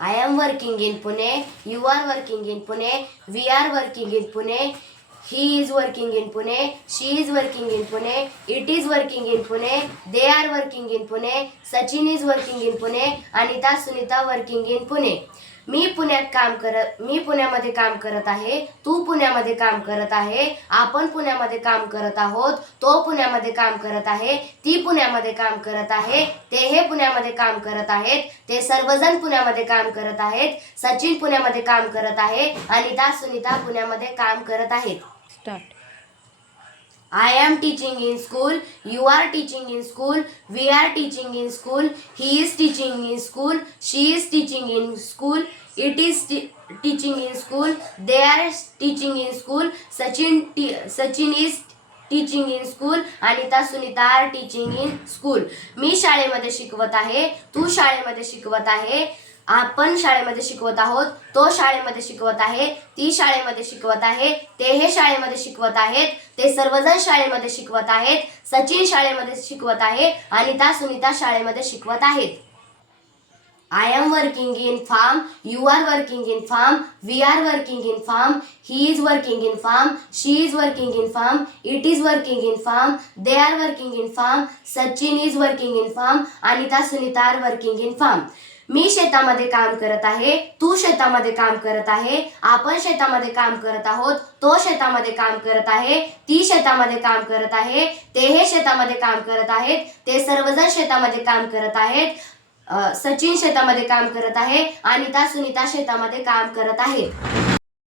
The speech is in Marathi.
I am working in Pune. You are working in Pune. We are working in Pune. He is working in Pune. She is working in Pune. It is working in Pune. They are working in Pune. Sachin is working in Pune. Anita, Sunita working in Pune. मी पुण्यामध्ये काम करत आहे. तू पुण्यामध्ये काम करत आहे. आपण पुण्यामध्ये काम करत आहोत. तो पुण्यामध्ये काम करत आहे. ती पुण्यामध्ये काम करत आहे. ते हे पुण्यामध्ये काम करत आहेत. ते सर्वजण पुण्यामध्ये काम करत आहेत. सचिन पुण्यामध्ये काम करत आहे. अनिता, सुनीता पुण्यामध्ये काम करत आहेत. Start. I am teaching in school. You are teaching in school. We are teaching in school. He is teaching in school. She is teaching in school. It is teaching in school. They are teaching in school. Sachin is teaching in school. Anita, Sunita are teaching in school. मी शाळेमध्ये शिकवत आहे. तू शाळेमध्ये शिकवत आहे. आपण शाळेमध्ये शिकवत आहोत. तो शाळेमध्ये शिकवत आहे. ती शाळेमध्ये शिकवत आहे. ते हे शाळेमध्ये शिकवत आहेत. ते सर्वजण शाळेमध्ये शिकवत आहेत. सचिन शाळेमध्ये शिकवत आहे. अनिता, सुनीता शाळेमध्ये शिकवत आहेत. I am working in farm. You are working in farm. We are working in farm. He is working in farm. She is working in farm. It is working in farm. They are working in farm. Sachin is working in farm. Anita, Sunita are working in farm. मी शेतामध्ये काम करत आहे. तू शेतामध्ये काम करत आहे. आपण शेतामध्ये काम करत आहोत. तो शेतामध्ये काम करत आहे. ती शेतामध्ये काम करत आहे. ते हे शेतामध्ये काम करत आहेत. ते सर्वजण शेतामध्ये काम करत आहेत. सचिन शेतामध्ये काम करत आहे. अनिता, सुनीता शेतामध्ये काम करत आहेत.